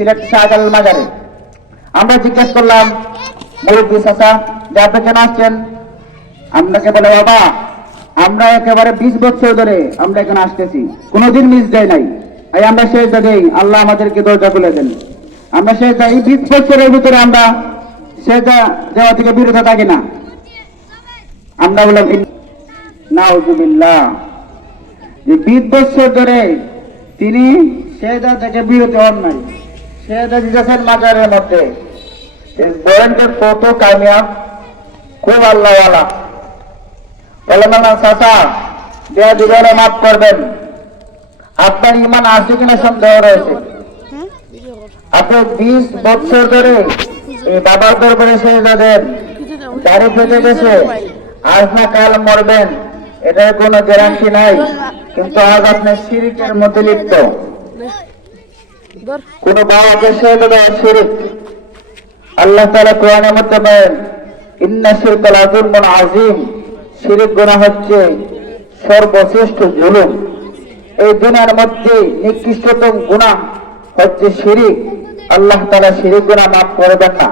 সিলেট শাহজালাল মাজারে। আমরা জিজ্ঞেস করলাম মুরব্বী চাচা যে আপনি কেন আসছেন? আপনাকে বলে বাবা আমরা একেবারে 20 বছর ধরে আমরা এখানে আসতেছি, কোনোদিন মিস দেয় নাই। এই আমরা সেই জায়গায় আল্লাহ আমাদেরকে দরজা খুলে দেন। আমরা সেই এই 20 বছরের ভিতরে আমরা সেটা যাওয়া থেকে বিরত থাকি না। আমরা বললাম নাউজুবিল্লাহ, যে 20 বছর ধরে তিনি সেটা থেকে বিরত হন নাই, সেটা দিতেছেন মাজারের মধ্যে। বলেন যে কত কামিয়াব, খুব আল্লাহওয়ালা। বলেন না চাচা দেয়া দিলে মাফ করবেন, আপনার ইমান আছে কিনা সন্দেহ রয়েছে। আপনি 20 বছর ধরে এই বাবার দরবারে সেজদা দেন, দাড়ি ফেটে গেছে, আজ না কাল মরবেন, এটার কোনো গ্যারান্টি নাই, কিন্তু আজ আপনি শিরকের মধ্যে লিপ্ত। কোন বাবাকে সেজদা দেওয়া শিরক। আল্লাহ তাআলা কোরআনের মধ্যে বলেন ইন্না শিরকা লাযুলমুন আযীম, শিরক গুনাহ হচ্ছে সর্বশ্রেষ্ঠ জুলুম। এই দুনিয়ার মধ্যে নিকৃষ্টতম গুনাহ হচ্ছে শিরক। আল্লাহ তাআলা শিরক গুনাহ মাফ করবেন না।